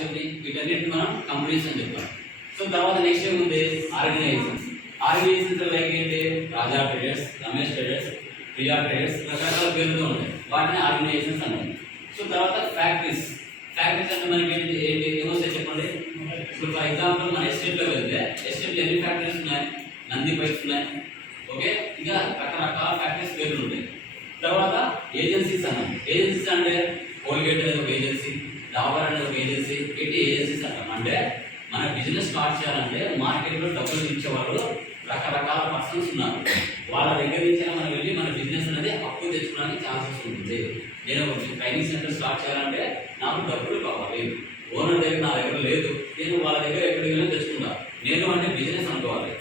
చెప్పి వీటన్నిటిని మనం కంపెనీస్ అని చెప్తాం. సో తర్వాత నెక్స్ట్ ఏముంది ఆర్గనైజేషన్స్. ఆర్గనైజేషన్స్ లైక్ ఏంటి Raja traders, Ramesh traders, Priya traders రకరకాల పేర్లతో ఉంటాయి, వాటిని ఆర్గనైజేషన్స్ అంటాం. సో తర్వాత ఫ్యాక్టరీస్. ఫ్యాక్టరీస్ అంటే మనకి ఏంటి ఏంటి ఏమొస్తాయి చెప్పండి. ఇప్పుడు ఫర్ ఎగ్జాంపుల్ మన ఎస్టేట్లో వెళ్తే ఎస్టేట్లో ఎన్ని ఫ్యాక్టరీస్ ఉన్నాయి, నంది పైప్స్ ఉన్నాయి, ఓకే, ఇంకా రకరకాల ఫ్యాక్టరీస్ పేర్లు ఉంటాయి. తర్వాత ఏజెన్సీస్ అన్నాం. ఏజెన్సీస్ అంటే కోల్గేట్ అనేది ఒక ఏజెన్సీ, డాబర్ అనేది ఒక ఏజెన్సీ, ఇటు ఏజెన్సీస్ అంటాం. అంటే మన బిజినెస్ స్టార్ట్ చేయాలంటే మార్కెట్లో డబ్బులు ఇచ్చేవాళ్ళు రకరకాల పర్సన్స్ ఉన్నారు. వాళ్ళ దగ్గర నుంచి మనం వెళ్ళి మన బిజినెస్ అనేది అప్పు తెచ్చుకోవడానికి ఛాన్సెస్ ఉంటుంది. నేను ట్రైనింగ్ సెంటర్ స్టార్ట్ చేయాలంటే నాకు డబ్బులు కావాలి, ఓనర్ దగ్గర నా దగ్గర లేదు, నేను వాళ్ళ దగ్గర ఎక్కడికి వెళ్ళి తెచ్చుకుంటా. నేను అంటే బిజినెస్ అనుకోవాలి,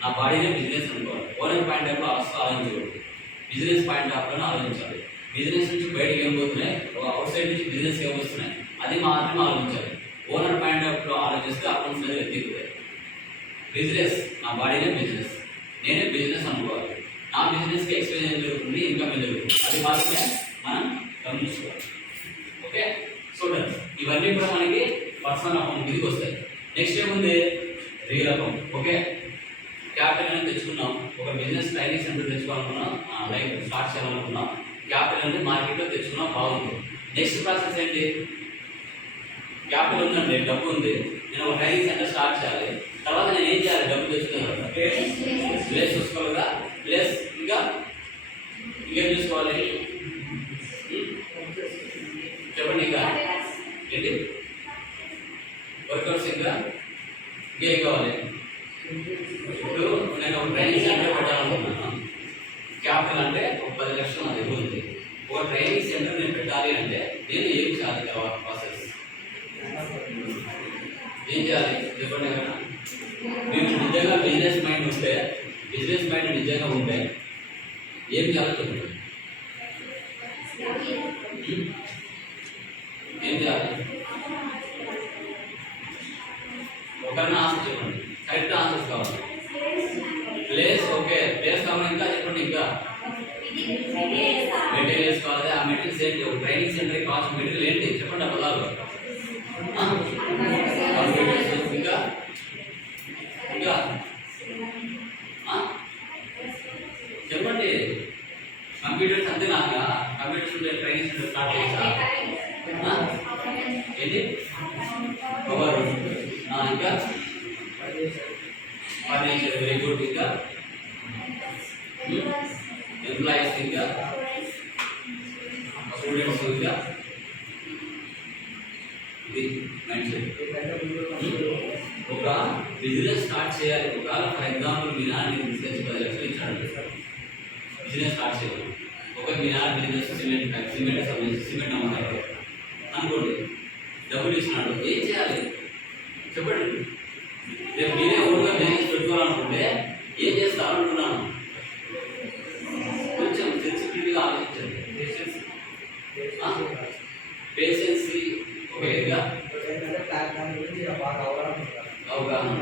నా బాడీనే బిజినెస్ అనుకోవాలి. ఓనర్ పాయింట్ ఆఫ్ ఆలోచించకూడదు, బిజినెస్ పాయింట్ ఆఫ్ లోనే ఆలోచించాలి. బిజినెస్ నుంచి బయటకు ఏం పోతున్నాయి, అవుట్ సైడ్ నుంచి బిజినెస్ ఏం వస్తున్నాయి, అది మాత్రమే ఆలోచించాలి. ఓనర్ పాయింట్ ఆఫ్ లో ఆలోచిస్తే అకౌంట్స్ అనేది ఎత్తిపోతాయి. బిజినెస్ నా బాడీనే బిజినెస్, నేనే బిజినెస్ అనుకోవాలి. నా బిజినెస్కి ఎక్స్పెన్స్ ఏం జరుగుతుంది, ఇన్కమ్ ఏం జరుగుతుంది, అది మాత్రమే మనం గమనించుకోవాలి. ఓకే, చూడండి ఇవన్నీ కూడా మనకి పర్సనల్ అకౌంట్ కిందకి వస్తాయి. నెక్స్ట్ ఏముంది రియల్ అకౌంట్. ఓకే, క్యాపిటల్ అనేది తెచ్చుకున్నాం, ఒక బిజినెస్ ట్రైనింగ్ సెంటర్ తెచ్చుకోవాలనుకున్నాం, లైక్ స్టార్ట్ చేయాలనుకున్నాం, క్యాపిటల్ అనేది మార్కెట్లో తెచ్చుకున్నాం, బాగుంది. నెక్స్ట్ ప్రాసెస్ ఏంటి, క్యాపిటల్ ఉందండి, డబ్బు ఉంది, నేను ఒక ట్రైనింగ్ సెంటర్ స్టార్ట్ చేయాలి. తర్వాత నేను ఏం చేయాలి, డబ్బు తెచ్చుకోవాలి, ప్లేస్ చూసుకోవాలి కదా, ప్లేస్ ఇంకా ఇంకేం చూసుకోవాలి చెప్పండి, ఇంకా ఏంటి వర్కర్స్, ఇంకా ఇంకేం కావాలి. ఇప్పుడు నేను ఒక ట్రైనింగ్ సెంటర్ పెట్టాలనుకున్నాను, క్యాపిటల్ అంటే ఒక 10 లక్షలు నా దగ్గర ఉంది. ఒక ట్రైనింగ్ సెంటర్ నేను పెట్టాలి అంటే నేను ఏం చేయాలి, తర్వాత ప్రాసెస్ ఏం చేయాలి చెప్పండి కదా. మీకు నిజంగా బిజినెస్ మైండ్ ఉంటే, బిజినెస్ మైండ్ నిజంగా ఉంటే ఏం చేయాలో చెప్పండి. ఏం చేయాలి, ఒకరిని ఆన్సర్ చెప్పండి, కరెక్ట్ ఆన్సర్స్ కావాలి. ప్లేస్, ఓకే ప్లేస్ కావాలి, ఇంకా చెప్పండి, ఇంకా మెటీరియల్స్ కావాలి. ఆ మెటీరియల్స్ ఏంటి, ఒక ట్రైనింగ్ సెంటర్కి కావాల్సిన మెటీరియల్ ఏంటి చెప్పండి, ఆ పదాలు. కంప్యూటర్స్, ఇంకా ఇంకా చెప్పండి, కంప్యూటర్స్ అంతే నాకు కంప్యూటర్స్ ఉంటే ట్రైనింగ్ సెంటర్ స్టార్ట్ చేసా ఏంటి కవర్, ఇంకా ఫర్నిచర్, వెరీ గుడ్, ఇంకా ఎంప్లాయీస్, ఇంకా స్టూడెంట్స్, ఇంకా ఇది మైండ్ సెట్. ఒక బిజినెస్ స్టార్ట్ చేయాలి. ఒకవేళ ఫర్ ఎగ్జాంపుల్ మీ నాన్న తీసుకొచ్చి 10 లక్షలు ఇచ్చాడు, బిజినెస్ స్టార్ట్ చేయాలి. ఒక మీ నాన్న బిజినెస్ సిమెంట్ సంబంధించి సిమెంట్ అమ్ముతాడు అనుకోండి, డబ్బులు ఇచ్చినాడు, ఏం చేయాలి చెప్పండి. రేపు మీరే ఓన్గా బిజినెస్ పెట్టుకోవాలనుకుంటే ఏం చేస్తారనుకున్నాను, కొంచెం సెన్సిటివ్గా ఆలోచించండి. పేషెన్స్ ఒక ఏరియా అవగాహన